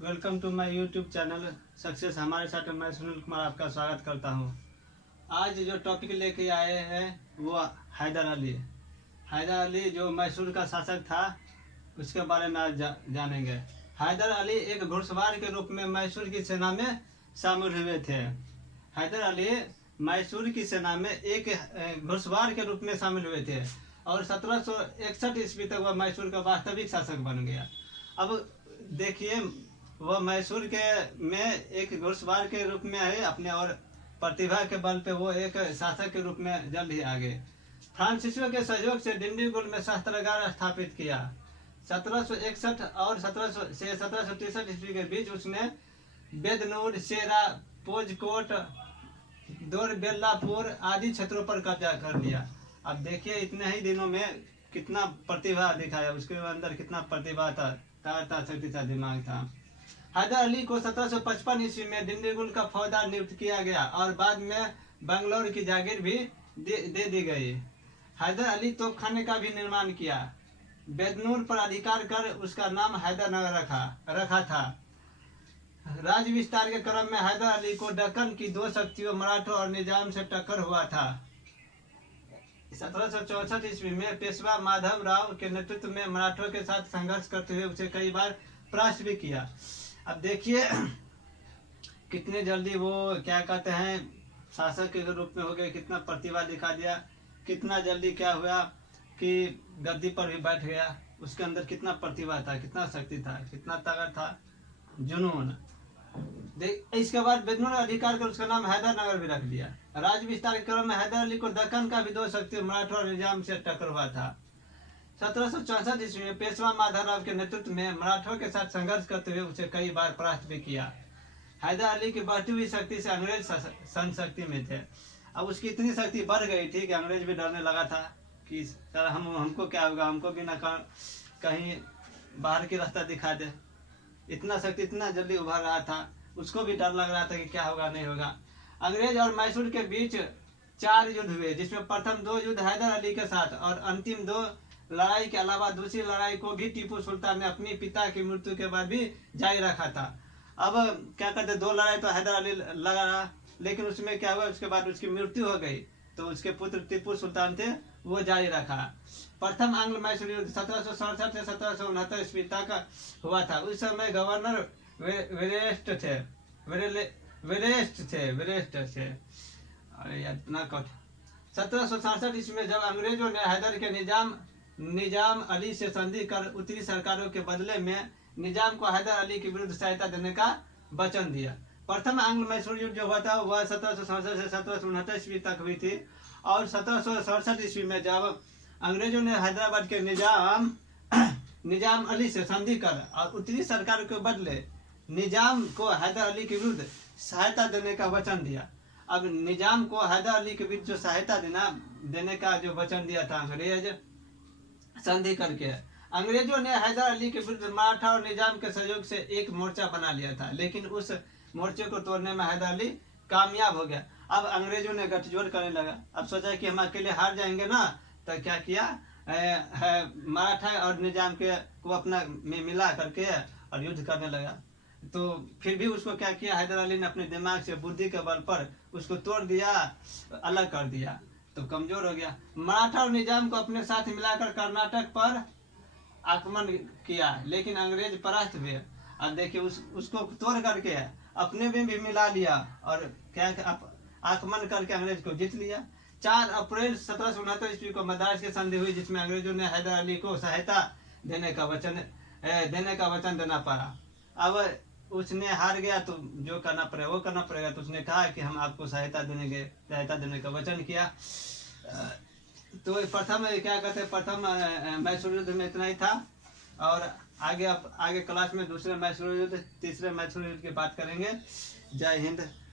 Welcome to my YouTube channel success. हमारे साथ मैं सुनील कुमार आपका स्वागत करता हूं। आज जो टॉपिक लेके आए हैं वो हैदर अली। हैदर अली जो मैसूर का शासक था उसके बारे में आज जानेंगे। हैदर अली एक घुड़सवार के रूप में मैसूर की सेना में शामिल हुए थे। हैदर अली मैसूर की सेना में एक घुड़सवार के रूप में शामिल हुए थे और 1761 ईस्वी तक वह मैसूर का वास्तविक शासक बन गया। अब देखिए, वह मैसूर के में एक घुड़सवार के रूप में है अपने, और प्रतिभा के बल पे वो एक शासक के रूप में जल्द ही आ गए। फ्रांसीसियों के सहयोग से डिंडीगुल में शस्त्रागार स्थापित किया। 1761 और 1763 ईस्वी के बीच उसने बेदनूर, शेरा, पोजकोट, दोरबेल्लापुर आदि क्षेत्रों पर कब्जा कर लिया। अब देखिए, इतने ही दिनों में कितना प्रतिभा दिखाया, उसके अंदर कितना प्रतिभा था, शक्ति था, दिमाग था। हैदर अली को 1755 ईस्वी में डिंडीगुल का फौजदार नियुक्त किया गया और बाद में बंगलौर की जागीर भी दे दी गई। हैदर अली तोपखाने का भी निर्माण किया। बेदनूर पर अधिकार कर उसका नाम हैदर नगर रखा था। राज्य विस्तार के क्रम में हैदर अली को दक्कन की दो शक्तियों मराठों और निजाम से टक्कर हुआ था। 1764 ईस्वी में पेशवा माधव राव के नेतृत्व में मराठों के साथ संघर्ष करते हुए उसे कई बार परास्त भी किया। अब देखिए कितने जल्दी वो क्या कहते हैं शासक के रूप में हो गए, कितना प्रतिभा दिखा दिया, कितना जल्दी क्या हुआ कि गद्दी पर भी बैठ गया। उसके अंदर कितना प्रतिभा था, कितना शक्ति था, कितना ताकत था, जुनून। इसके बाद बेदनूर अधिकार कर उसका नाम हैदर नगर भी रख दिया। राज्य विस्तार के क्रम में हैदर अली को दक्कन का भी दो शक्ति मराठा और निजाम से टक्कर हुआ था। 1764 ईस्वी में पेशवा माधवराव के नेतृत्व में मराठों के साथ संघर्ष करते हुए उसे कई बार परास्त भी किया। हैदर अली की बढ़ती हुई शक्ति से अंग्रेज संशक्ति में थे। अब उसकी इतनी शक्ति बढ़ गई थी कि अंग्रेज भी डरने लगा था कि सर हमको क्या होगा, हमको भी ना कहीं बाहर की रास्ता दिखा दे। इतना शक्ति इतना जल्दी उभर रहा था, उसको भी डर लग रहा था कि क्या होगा नहीं होगा। अंग्रेज और मैसूर के बीच 4 युद्ध हुए, जिसमें प्रथम 2 युद्ध हैदर अली के साथ और अंतिम 2 लड़ाई के अलावा दूसरी लड़ाई को भी टीपू सुल्तान ने अपनी पिता की मृत्यु के बाद भी जारी रखा था। अब क्या कहते, 2 लड़ाई तो हैदर अली लगा रहा, लेकिन उसमें क्या हुआ, उसके बाद उसकी मृत्यु हो गई तो उसके पुत्र टीपू सुल्तान थे, वो जारी रखा। प्रथम आंग्ल मैसूर युद्ध 1767 से 1769 ईस्वी तक हुआ था। उस समय गवर्नर वेरेस्ट थे। अरे यार इतना कट। 1767 ईस्वी में जब अंग्रेजों ने हैदर के निजाम अली से संधि कर उत्तरी सरकारों के बदले में निजाम को हैदर अली के विरुद्ध सहायता देने का वचन दिया। प्रथम आंग्ल मैसूर युद्ध जो हुआ था वह 1767 से 1769 ईस्वी तक हुई थी और 1767 ईस्वी में जब अंग्रेजों ने हैदराबाद के निजाम अली से संधि कर और उत्तरी सरकार के बदले निजाम को हैदर अली के विरुद्ध सहायता देने का वचन दिया। अब निजाम को हैदर अली के विरुद्ध जो सहायता देने का जो वचन दिया था अंग्रेज संधि करके, अंग्रेजों ने हैदर अली के विरुद्ध मराठा और निजाम के सहयोग से एक मोर्चा बना लिया था, लेकिन उस मोर्चे को तोड़ने में हैदर अली कामयाब हो गया। अब अंग्रेजों ने गठजोड़ करने लगा। अब सोचा कि हम अकेले हार जाएंगे ना, तो क्या किया, मराठा और निजाम के को अपना में मिला करके और युद्ध करने लगा। तो फिर भी उसको क्या किया, हैदर अली ने अपने दिमाग से बुद्धि के बल पर उसको तोड़ दिया, अलग कर दिया, तो कमजोर हो गया। मराठा और निजाम को अपने साथ मिलाकर कर्नाटक पर आक्रमण किया, लेकिन अंग्रेज परास्त हुए। अब देखिए उसको तोड़ करके अपने में भी मिला लिया और क्या आक्रमण करके अंग्रेज को जीत लिया। 4 अप्रैल 1769 ईस्वी को मद्रास की संधि हुई, जिसमें अंग्रेजों ने हैदर अली को सहायता देने का वचन देना पड़ा। अब उसने हार गया तो जो करना पड़ेगा वो करना पड़ेगा, तो उसने कहा कि हम आपको सहायता देने का वचन किया। तो प्रथम क्या कहते हैं, प्रथम मैसूर युद्ध में इतना ही था और आगे क्लास में दूसरे मैसूर युद्ध, तीसरे मैसूर युद्ध की बात करेंगे। जय हिंद।